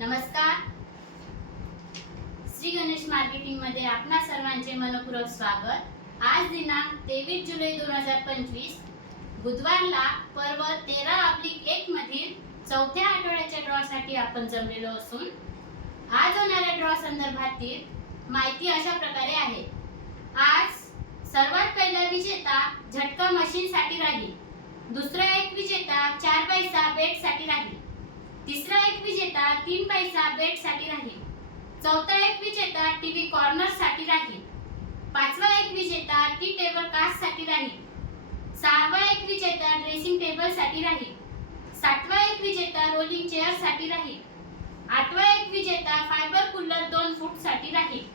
नमस्कार. श्री गणेश मार्केटिंगमध्ये आपणा सर्वांचे मनपूर्वक स्वागत. आज दिनांक तेवीस जुलै दोन हजार पंचवीस बुधवारला पर्व तेरा आपली एक मधील चौथ्या आठवड्याच्या ड्रॉ साठी आपण जमलेलो असून आज होणाऱ्या ड्रॉ संदर्भातील माहिती अशा प्रकारे आहे. आज सर्वात पहिला विजेता झटका मशीन साठी राहील. दुसरा एक विजेता चार पैसा बेटसाठी राहील. तिसरा एक विजेता तीन पैसा बेटसाठी राहील. चौथा एक विजेता टीव्ही कॉर्नरसाठी राहील. पाचवा एक विजेता टी टेबल कास्टसाठी राहील. सहावा एक विजेता ड्रेसिंग टेबलसाठी राहील. सातवा एक विजेता रोलिंग चेअरसाठी राहील. आठवा एक विजेता फायबर कूलर दोन फूटसाठी राहील.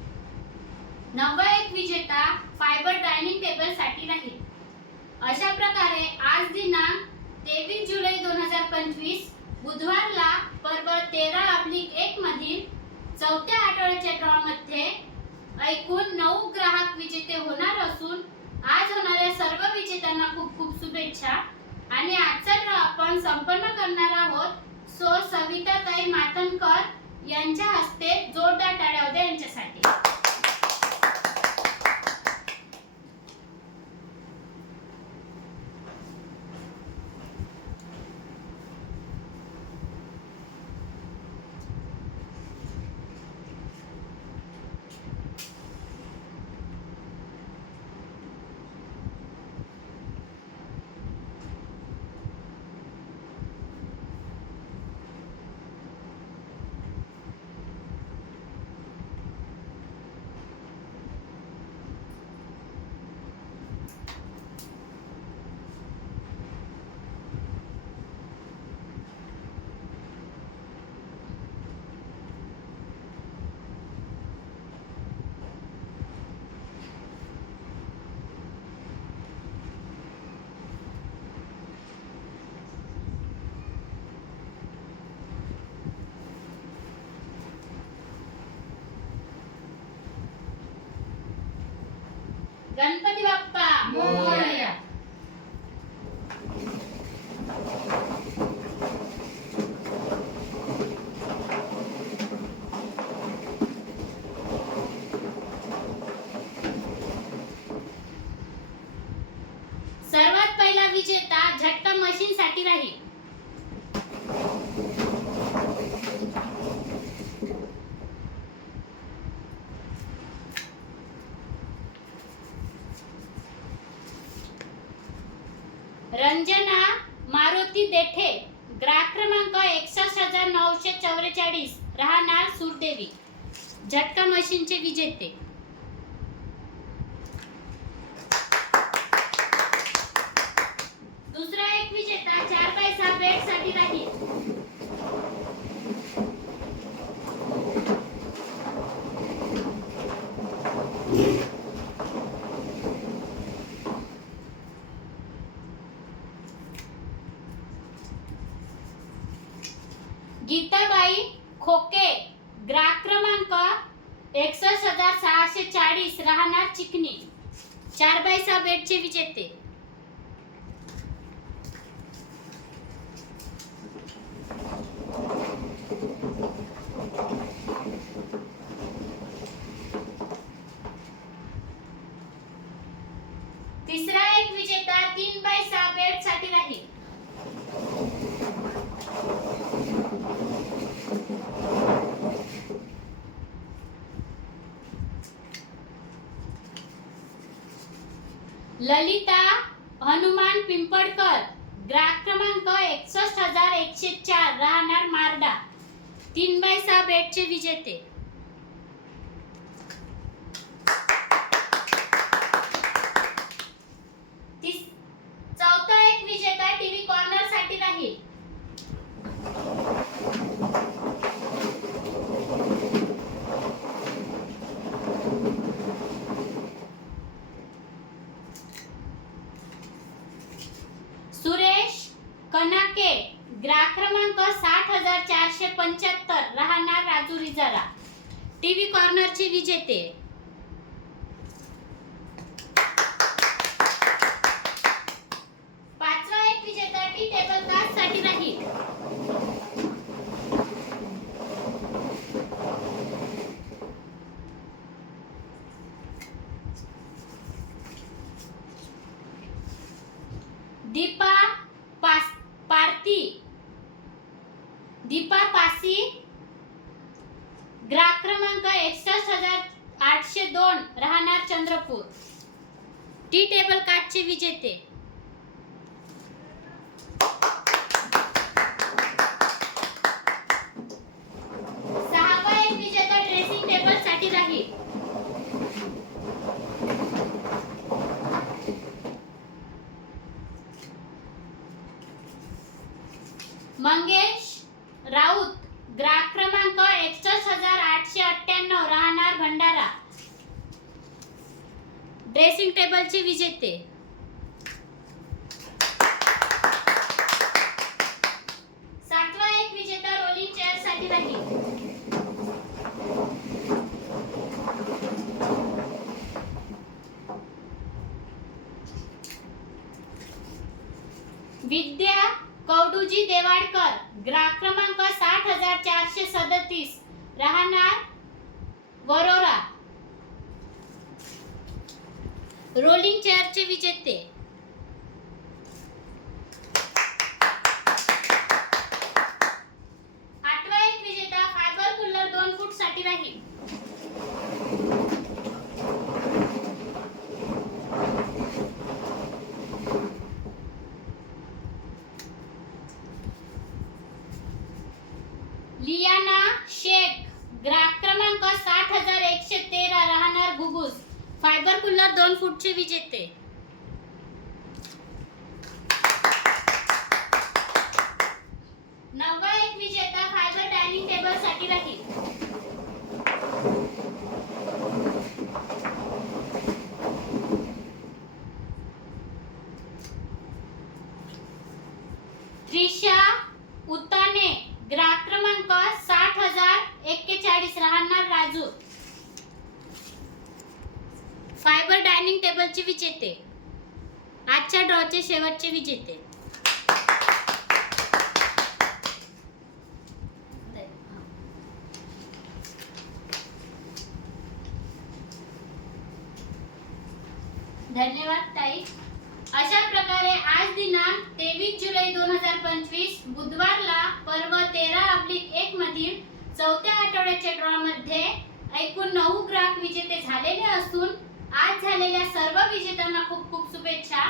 नववा एक विजेता फायबर डायनिंग टेबलसाठी राहील. अशा प्रकारे आज दिनांक तेवीस जुलै दोन हजार पंचवीस बुधवारला पर्व तेरा अब्लिक एक मधील चौथ्या आठवड्याच्या ड्रॉ मध्ये नऊ ग्राहक विजेते होणार असून आज होणाऱ्या सर्व विजेत्यांना खूप खूप शुभेच्छा. आणि आजचा ड्रॉ आपण संपन्न करणार आहोत. सो सविताताई मातनकर यांच्या गणपती बाप्पा रंजना मारुती देठे ग्राहक क्रमांक एकसष्ट हजार नऊशे चौवेचाळीस राहणार सुरदेवी. झटका मशीनचे विजेते. दुसरा एक विजेता चार पैसा बेडसाठी राहील. गीताबाई खोके ग्राहक क्रमांक एकसष्ट हजार सहाशे चाळीस राहणार चिकणी चार पैसा बेडचे विजेते. तिसरा एक विजेता तीन पैसा बेडसाठी राहील ललिता हनुमान पिंपळकर. ग्राहक क्रमांक एकसष्ट हजार एकशे चार राहणार मारडा. तीन बाय सहा बेटचे विजेते. के ग्राहक क्रमांक साठ हजार चारशे पंच्याहत्तर. राहणार राजू रिजारा टीव्ही कॉर्नरचे विजेते. पाचवा एक विजेता टी टेबल ताससाठी राहील दीपा भारती दीपा पासी ग्राहक क्रमांक एकसष्ट हजार आठशे दोन राहणार चंद्रपूर. टी टेबल कार्डचे विजेते सहावा एक विजेता ड्रेसिंग टेबलसाठी राहील मंगेश राऊत ग्राहक क्रमांक एकसष्ट हजार आठशे अठ्ठ्याण्णव राहणार भंडारा. ड्रेसिंग टेबलचे विजेते. सातवा एक विजेता रोलिंग चेअरसाठी राहील विद्या कौडूजी देवाडकर ग्राहक क्रमांक साठ हजार चारशे सदतीस. राहणार वरोरा. रोलिंग चेअरचे विजेते आठवा एक विजेता फायबर कूलर दोन फूटसाठी राहील लियाना शेख ग्राहक क्रमांक साठ हजार एकशे तेरा राहणार घुगुस फायबर कूलर दोन फूटचे विजेते. नववा एक विजेता फायबर डायनिंग टेबलसाठी राहील. त्रिशा क्रमांक साठ हजार एक्केचाळीस. राहणार राजू. फायबर डायनिंग टेबलचे विजेते. आजच्या ड्रॉचे शेवटचे विजेते. धन्यवाद ताई. अशा प्रकारे आज दिनांक तेवीस जुलै दोन हजार पंचवीस बुधवारला पर्व तेरा अब्लिक एक मधील चौथ्या आठवड्याच्या ड्रॉमध्ये एकूण नऊ ग्राहक विजेते झालेले असून आज झालेल्या सर्व विजेत्यांना खूप खूप शुभेच्छा.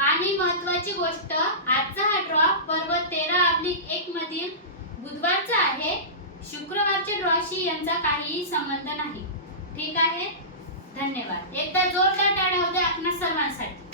आणि महत्वाची गोष्ट आजचा हा ड्रॉ पर्व तेरा अब्लिक एक मधील बुधवारचा आहे. शुक्रवारच्या ड्रॉशी यांचा काहीही संबंध नाही. ठीक आहे? धन्यवाद. एकदा जोरदार टाळ्या होऊ द्या सर्वांसाठी.